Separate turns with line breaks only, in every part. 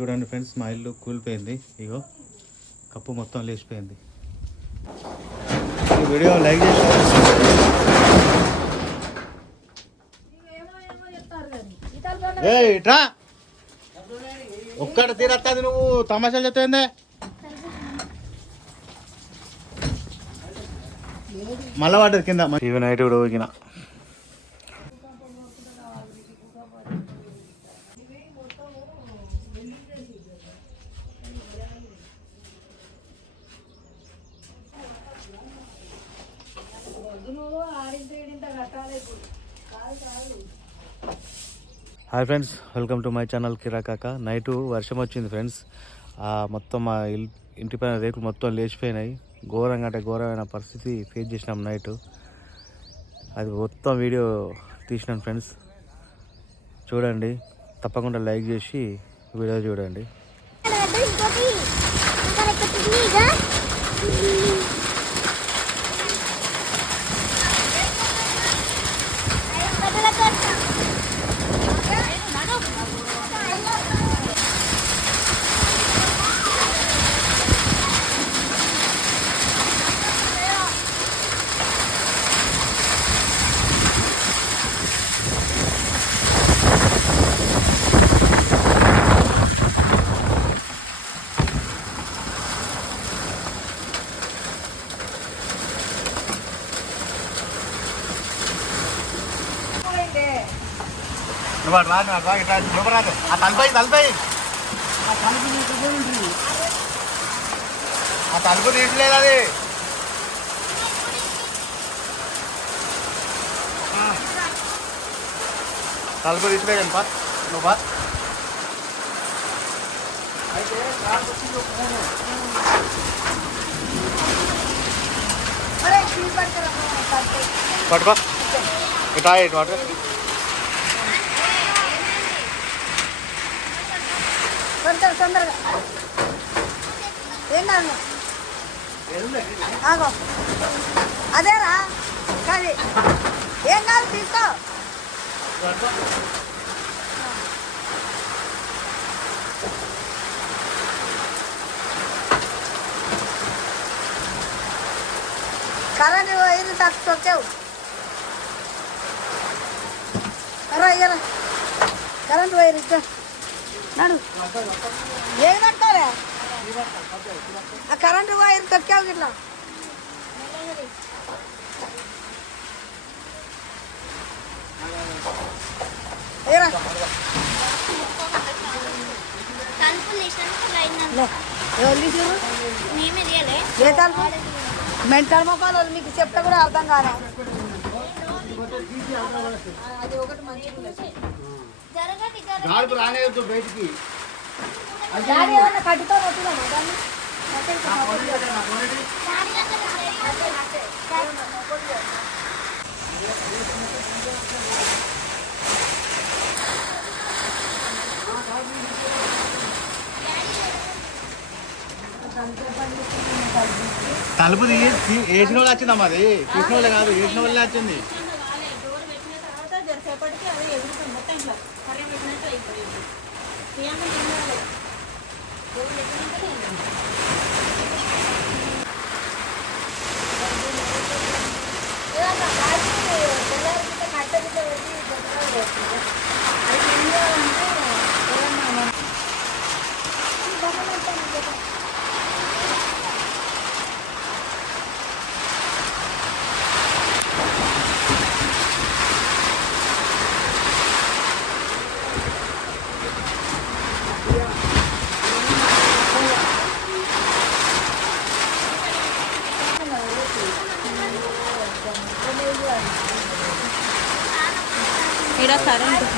చూడండి ఫ్రెండ్స్ మా ఇల్లు కూలిపోయింది. ఇగో కప్పు మొత్తం లేచిపోయింది. ఈ వీడియో లైక్ చేసి ఇట్రా. ఒక్కడ తీరత్తది నువ్వు. తమాషాలు చెప్తాందే మళ్ళా పడ్డది కింద. టీవీ నైట్ కూడా ఊగిన. Hi friends welcome to my channel కిరాకాక night వర్షం వచ్చింది ఫ్రెండ్స్. ఆ మొత్తం మా ఇల్ ఇంటి పైన రేకులు మొత్తం లేచిపోయినాయి. ఘోరంగా అంటే ఘోరమైన పరిస్థితి ఫేస్ చేసినాం నైట్. అది మొత్తం వీడియో తీసినాం ఫ్రెండ్స్. చూడండి తప్పకుండా లైక్ చేసి వీడియో చూడండి
ఇంకోటి ఇంకా ఎక్కుతుంది ఇక
నువ్వు అటు రా, నువ్వు అటు రా, ఇటు రా, నువ్వు రాకు. ఆ తలపై తలపై ఆ తలుపు తీసలేదు అది తలుపు తీసలేదు పా నువ్వు పా పట్టుకో ఇటు ఇటు పట్టుకో
తొందర తొందరగా. ఏం కాదు ఆగో. అదేరా కానీ ఏం కాదు తీసుకో. కరెంట్ వైరు తక్కువ వచ్చావు. కరెంట్ వైర్ ఇచ్చా నడు. ఏం పట్టారే ఆ కరెంటు వైర్ తొక్కావు
ఇట్లా
ఏ తలుపు? మెంటల్ మొక్కలు మీకు చెప్తే కూడా అర్థం కాదా అది ఒకటి మంచిగా
గాడుపు రానేది బయటికి.
డాడీ ఏమన్నా కట్టుతో కొట్టుదామా దాన్ని?
తలుపు వేసిన వాళ్ళు వచ్చిందమ్మా అది తీసిన వాళ్ళే కాదు వేసిన వాళ్ళే వచ్చింది.
你让他们。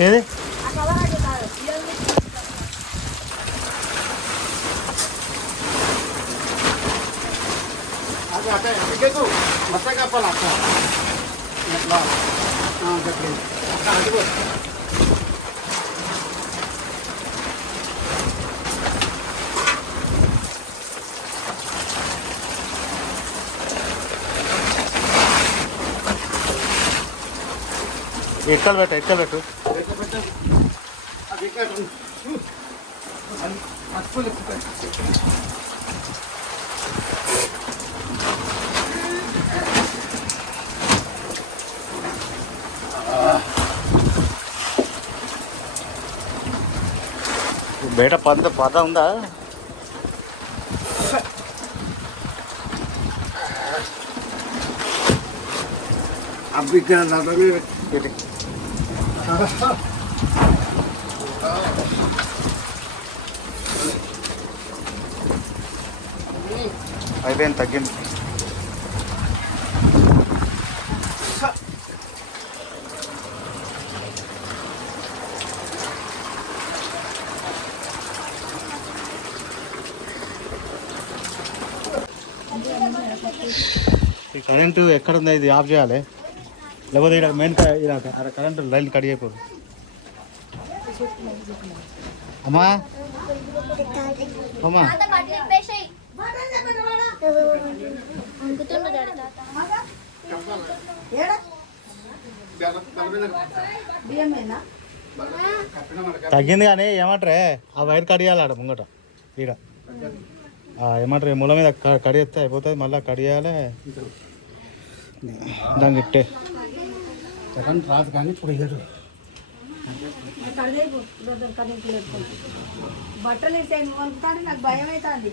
ఆ.
కాదు ఈడ వైరు. ఆ, మళ్ళా
ఆ.
మొత్తం ఏంది ఏది ఎక్కలు పెట్టు ఎక్కలు పెట్టు బయట పంత పద ఉందా ఇది. అయిపోయింది తగ్గింది. ఈ కరెంటు ఎక్కడ ఉందో ఇది ఆఫ్ చేయాలి. లేకపోతే ఇక్కడ మెయిన్ ఇలా కరెంటు లైన్ కట్ అయిపోదు అమ్మా. అమ్మా. తగ్గింది కానీ ఏమంటారే? ఆ వైర్ కడియాలి ఆడ ముంగట. ఈడ. ఆ, ఏమంటారు? మూల మీద కడిగేస్తే అయిపోతుంది మళ్ళీ కడియాలి దానికి ఇట్టే
రాదు కానీ ఇప్పుడు ఇయ్యరు
బట్టలు ఇస్తే నాకు భయం అవుతుంది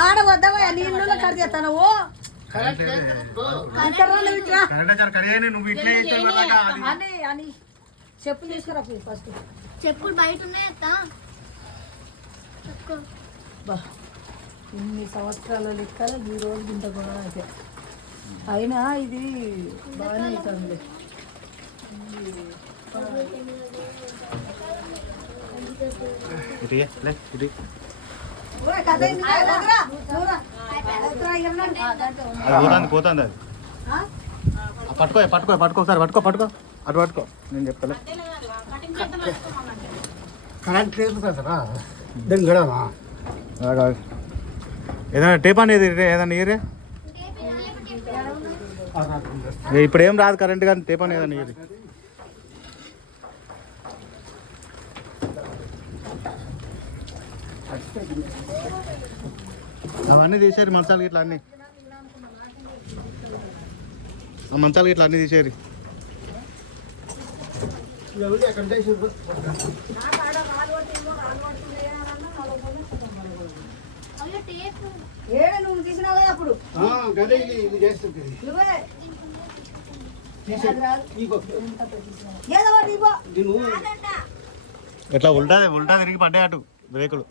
ఆడ నీళ్ళు ఓ. చెప్పులు తీసుకురా ఫస్ట్
చెప్పులు బయట
ఇన్ని సంవత్సరాల లెక్కలు ఈ రోజు ఇంత కూడా అయితే. అయినా ఇది బాగానే అవుతుంది
ఇటు ఇయ్య, లే, ఇటు ఇయ్య.
కథ ఏంది? వదరా, వదరా. వదరా, ఇక్కడ ఉన్నాడు.
అది పోతుంది పోతుంది అది.
ఆ?
ఆ, పట్టుకో పట్టుకో పట్టుకో ఒకసారి పట్టుకో పట్టుకో. అటు పట్టుకో. నేను
అనుకోమంటే
కరెంట్ లేదు దాన్ని గడవా.
ఏదైనా టేప్ అనేది ఏదైనా ఇయరే ఇప్పుడు ఏం రాదు కరెంట్ కానీ టేప్ అని ఏదైనా ఇయరి అవన్నీ తీసేరి మంచాలు ఇట్లా అన్నీ. ఆ మంచాలు ఇట్లా అన్నీ తీసేరి ఇట్లా ఉల్టా ఉల్టా తిరిగి పడ్డాయి అటు బ్రేకులు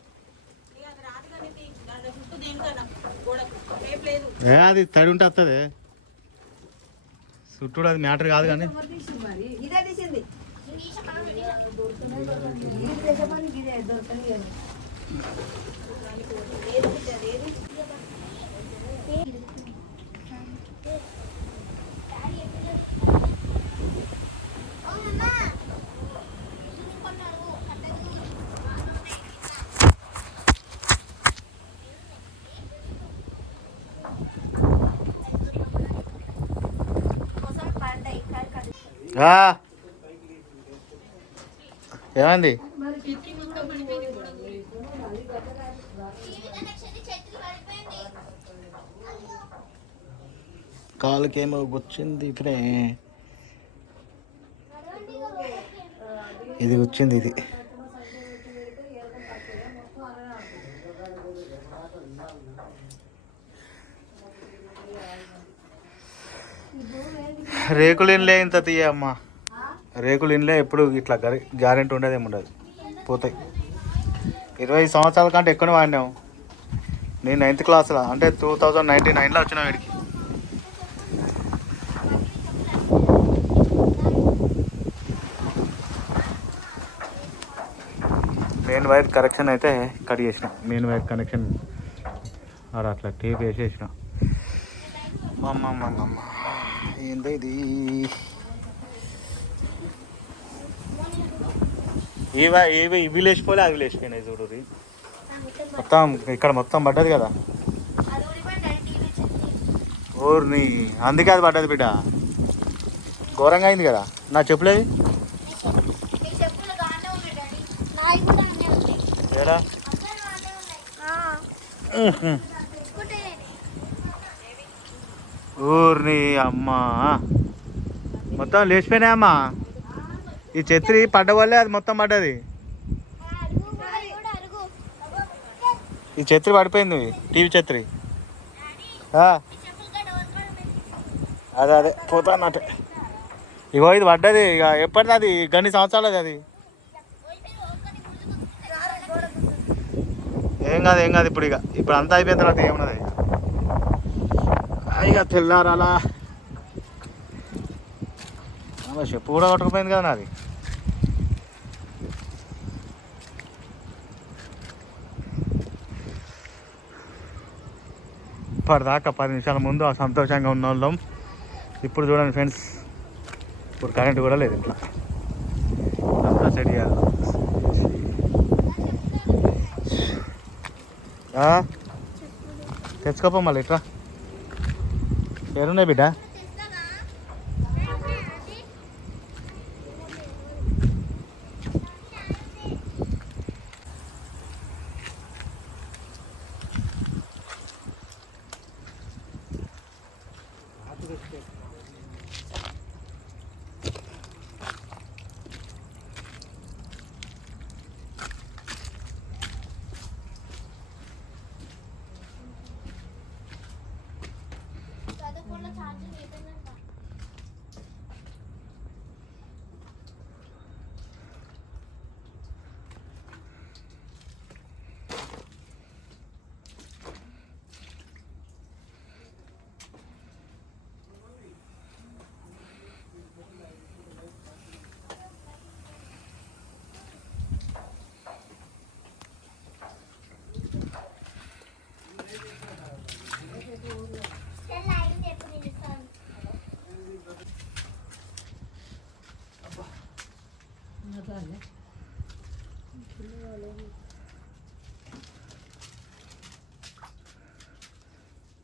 ఇక అది రాదు కానీ తీ- దాంట్లో చుట్టూ దేనికన్నా గోడకు రేపు లేదు
ఏ అది తడి ఉంటే వస్తుంది చుట్టూ అది మ్యాటర్ కాదు కానీ.
మరి తీసింది మరి. ఇదే తీసింది
తీసి మనం
ఇది దేశమానికి ఇదే దొరకలేదు
ఆ. ఏమైంది? కాలుకేమో వచ్చింది ఇప్పుడే ఇది వచ్చింది ఇది. రేకులు ఇండ్లే ఇంత తీయ అమ్మా. రేకులు ఇండ్లే ఎప్పుడు ఇట్లా గ్యారెంటీ ఉండదు ఏమి ఉండదు. పోతాయి. ఇరవై సంవత్సరాల కంటే ఎక్కువనే వాడినాము నేను నైన్త్ క్లాస్లో అంటే టూ థౌజండ్ నైన్టీ నైన్లో వచ్చిన వీడికి. మెయిన్ వైర్ కరెక్షన్ అయితే కట్ చేసిన. మెయిన్ వైర్ కనెక్షన్ అట్లా టేప్ వేసేసిన. అమ్మమ్మమ్మమ్మ. ఏందో ఇది ఇవా ఇవి ఇవి లేచిపోలే అవి లేచిపోయినాయి చూడు ఇవి. మొత్తం ఇక్కడ మొత్తం పడ్డది కదా? ఊరిని అందుకే అది పడ్డది బిడ్డ. ఘోరంగా అయింది కదా? నా చెప్పులేవి?
మీ చెప్పులు గానే ఉన్నాయి డాడీ నాయి కూడా అన్నీ ఉన్నాయి
ఏడా
అందరూ గానే ఉన్నాయి తెచ్చుకుంటే
ఊరిని అమ్మా. మొత్తం లేచిపోయినాయి అమ్మా. ఈ చెత్రి పడ్డ వల్లే అది మొత్తం పడ్డది. ఈ చెత్రి పడిపోయింది టీవీ చెత్రి అదే అదే పోతా ఇగో ఇది పడ్డది ఇక ఎప్పటిది అది? గన్ని సంవత్సరాలది అది. ఏం కాదు ఏం కాదు ఇప్పుడు ఇక ఇప్పుడు అంతా అయిపోయిన తర్వాత ఏమున్నది ఇక తెల్లారు తెల్లారాలా. అలా చెప్పు కూడా కొట్టకపోయింది కదా నాది. ఇప్పటిదాకా పది నిమిషాల ముందు ఆ సంతోషంగా ఉన్న వాళ్ళం. ఇప్పుడు చూడండి ఫ్రెండ్స్ ఇప్పుడు కరెంట్ కూడా లేదు ఇట్లా. అంతా సెట్ చేయాలి. తెచ్చుకోపో మళ్ళీ
ఇట్లా કેરું ને
બેટા?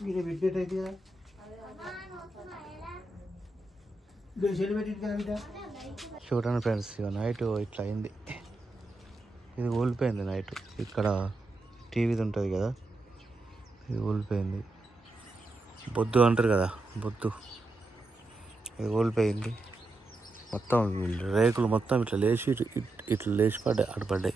మీరు పెట్టేట అయితే కదా?
చూడండి ఫ్రెండ్స్ ఇక నైట్ ఇట్లా అయింది. ఇది ఊలిపోయింది నైట్ ఇక్కడ టీవీది ఉంటుంది కదా ఇది ఊలిపోయింది బొద్దు అంటారు కదా బొద్దు. ఇది ఊలిపోయింది మొత్తం రేకులు మొత్తం ఇట్లా లేచి ఇట్లా లేచి పడ్డాయి అటు పడ్డాయి.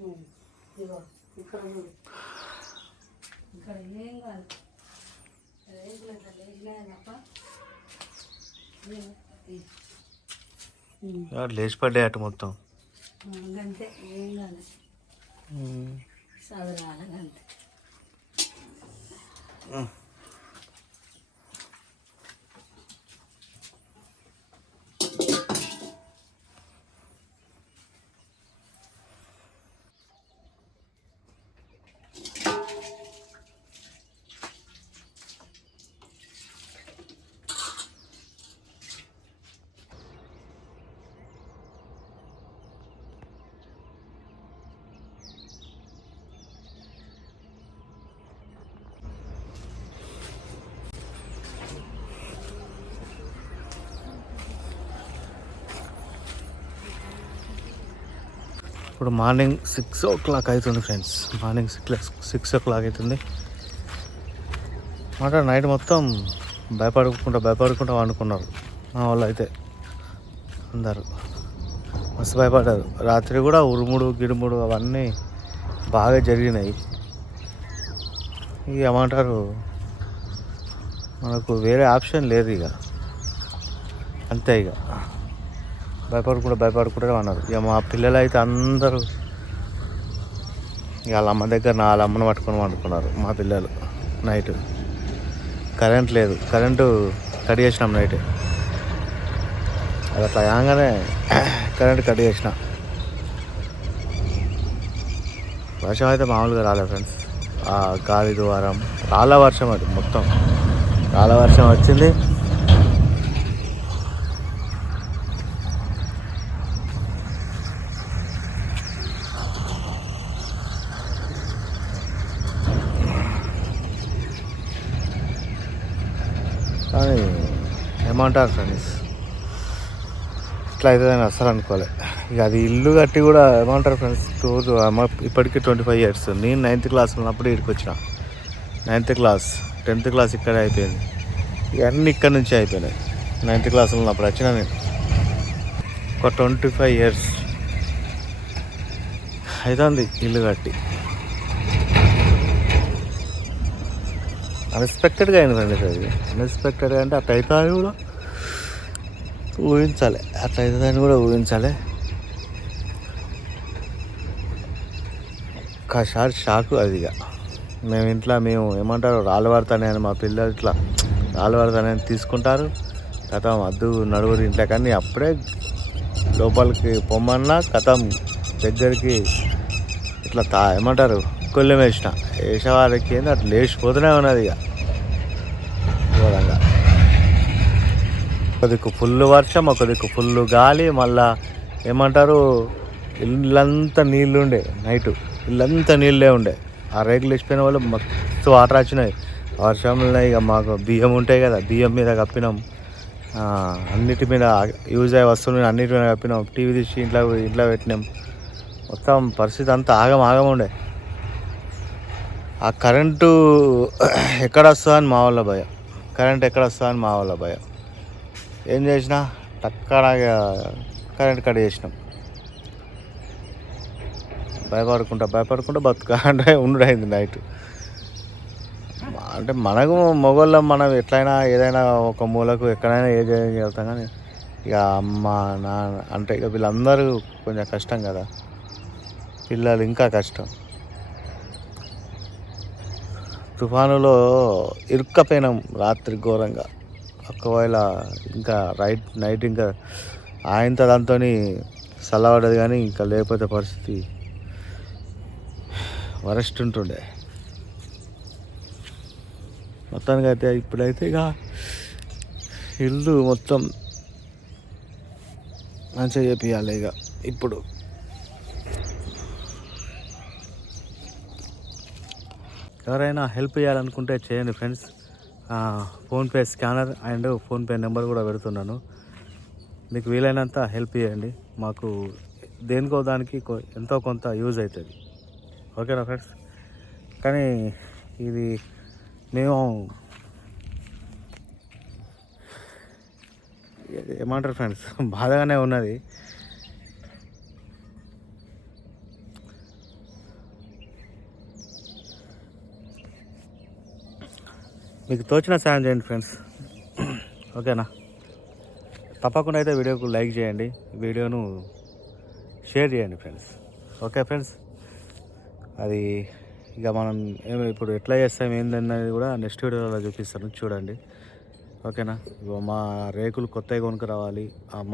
ఇదిగో ఇక్కడ చూడు ఇక్కడ ఏం కాదు.
లేచి పడ్డాయి అటు మొత్తం?
అంతే ఏం కాదు చదరాలి అంతే
ఇప్పుడు మార్నింగ్ సిక్స్ ఓ క్లాక్ అవుతుంది friends. Morning six six o'clock అవుతుంది. మాట నైట్ మొత్తం భయపడుకుంటా భయపడుకుంటా వండుకున్నారు. మా వాళ్ళు అయితే అందరు. మస్తు భయపడ్డారు. రాత్రి కూడా ఉరుముడు గిడుముడు అవన్నీ బాగా జరిగినాయి. ఇక ఏమంటారు? మనకు వేరే ఆప్షన్ లేదు ఇక. అంతే ఇక. భయపడకుండా భయపడకుండా అన్నారు ఇక మా పిల్లలు అయితే అందరూ ఇక వాళ్ళ అమ్మ దగ్గర నా వాళ్ళ అమ్మను పట్టుకొని వండుకున్నారు మా పిల్లలు నైట్. కరెంట్ లేదు. కరెంటు కట్ చేసినాం నైట్. అది అట్లా కాగానే కరెంట్ కట్ చేసిన. వర్షం అయితే మామూలుగా రాలేదు ఫ్రెండ్స్. ఆ గాలి ద్వారం రాళ్ళ వర్షం అది మొత్తం. రాళ్ళ వర్షం వచ్చింది కానీ ఉంటారు ఫ్రెండ్స్ ఇట్లా అవుతుందని అసలు అనుకోలే. ఇక అది ఇల్లు కట్టి కూడా ఏమంటారు ఫ్రెండ్స్ టూర్ ఇప్పటికీ ట్వంటీ ఫైవ్ ఇయర్స్ నేను నైన్త్ క్లాస్ ఉన్నప్పుడు ఇక్కడికి వచ్చిన. నైన్త్ క్లాస్ టెన్త్ క్లాస్ ఇక్కడే అయిపోయింది. ఇవన్నీ ఇక్కడ నుంచి అయిపోయినాయి. నైన్త్ క్లాస్లో ఉన్నప్పుడు వచ్చిన నేను. ఒక ట్వంటీ ఫైవ్ ఇయర్స్ అవుతుంది ఇల్లు కట్టి. అన్ఎక్స్పెక్టెడ్గా అయింది ఫ్రెండ్ అది. అన్ఎక్స్పెక్టెడ్గా అంటే అట్ అవుతుంది కూడా. ఊహించాలి. అట్లా అవుతుందని కూడా ఊహించాలి. ఒక్కసారి షాకు అది ఇక. మేము ఇంట్లో మేము ఏమంటారు రాళ్ళు పడతానని మా పిల్లలు ఇట్లా రాళ్ళు పడతానని తీసుకుంటారు. కథం అద్దు నడుగురు ఇంట్లో కానీ అప్పుడే లోపలికి పొమ్మన్నా కథం దగ్గరికి ఇట్లా తా ఏమంటారు కొల్లెం వేసిన. వేసేవారికి ఏంది అట్లా లేచిపోతూనే ఉన్నది ఇక ఘోరంగా ఒక దిక్కు ఫుల్ వర్షం ఒక దిక్కు ఫుల్ గాలి మళ్ళా ఏమంటారు ఇల్లంతా నీళ్ళు ఉండే నైట్. ఇల్లంతా నీళ్ళే ఉండే. ఆ రేకులు వేసిపోయిన వాళ్ళు మస్తు వాటర్ వచ్చినాయి. వర్షంలో ఇక మాకు బియ్యం ఉంటాయి కదా బియ్యం మీద కప్పినాం. అన్నిటి మీద యూజ్ అయ్యే వస్తువులు అన్నిటి మీద కప్పినాం. టీవీ తీసి ఇంట్లో ఇంట్లో పెట్టినాం. మొత్తం పరిస్థితి అంతా ఆగం ఆగం ఉండే. ఆ కరెంటు ఎక్కడ వస్తుందని మా వాళ్ళ భయం. కరెంట్ ఎక్కడ వస్తుందని మా వాళ్ళ భయం. ఏం చేసినా టక్కన కరెంట్ కట్ చేసినాం. భయపడుకుంటా భయపడుకుంటా బతుక. అంటే నైట్ అంటే మనకు మొగోళ్ళం మనం ఎట్లయినా ఏదైనా ఒక మూలకు ఎక్కడైనా ఏ వెళ్తాం కానీ ఇక అమ్మ నాన్న అంటే ఇక వీళ్ళందరూ కొంచెం కష్టం కదా. పిల్లలు ఇంకా కష్టం. తుఫానులో ఇరుక్కపోయినాం రాత్రి ఘోరంగా. ఒకవేళ ఇంకా రైట్ నైట్ ఇంకా ఆయనతో దాంతో చల్లబడ్డది కానీ ఇంకా లేకపోతే పరిస్థితి వరస్ట్ ఉంటుండే. మొత్తానికి అయితే ఇప్పుడైతే ఇక ఇల్లు మొత్తం మంచిగా చేపియాలి ఇక ఇప్పుడు. ఎవరైనా హెల్ప్ చేయాలనుకుంటే చేయండి friends. PhonePe scanner and PhonePe number కూడా పెడుతున్నాను. మీకు వీలైనంత హెల్ప్ చేయండి. మాకు దేనికో దానికి కొ- ఎంతో కొంత యూజ్ అవుతుంది. ఓకేనా ఫ్రెండ్స్? కానీ ఇది మేము ఏమంటారు ఫ్రెండ్స్? బాధగానే ఉన్నది. మీకు తోచిన సాయం చేయండి ఫ్రెండ్స్. ఓకేనా? తప్పకుండా అయితే వీడియోకు లైక్ చేయండి. వీడియోను షేర్ చేయండి ఫ్రెండ్స్. Okay friends? అది ఇక మనం ఏమి ఇప్పుడు ఎట్లా చేస్తాం ఏందన్నది కూడా నెక్స్ట్ వీడియోలో చూపిస్తాను. చూడండి. ఓకేనా? ఇగో మా రేకులు కొత్తగా కొనుక్కు రావాలి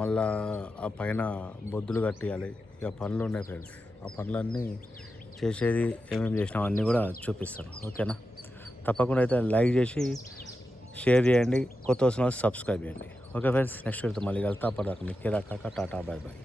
మళ్ళా ఆ పైన బొద్దులు కట్టియాలి. ఇక పనులు ఉన్నాయి ఫ్రెండ్స్. ఆ పనులన్నీ చేసేది ఏమేమి చేసినాం అన్నీ కూడా చూపిస్తాను. ఓకేనా? తప్పకుండా అయితే లైక్ చేసి షేర్ చేయండి. కొత్త వస్తున్న సబ్స్క్రైబ్ చేయండి. ఓకే ఫ్రెండ్స్ నెక్స్ట్ వీడియోతో మళ్ళీ కలుతా అప్పటిదాకా మీకు దాకా టాటా బాయ్ బాయ్.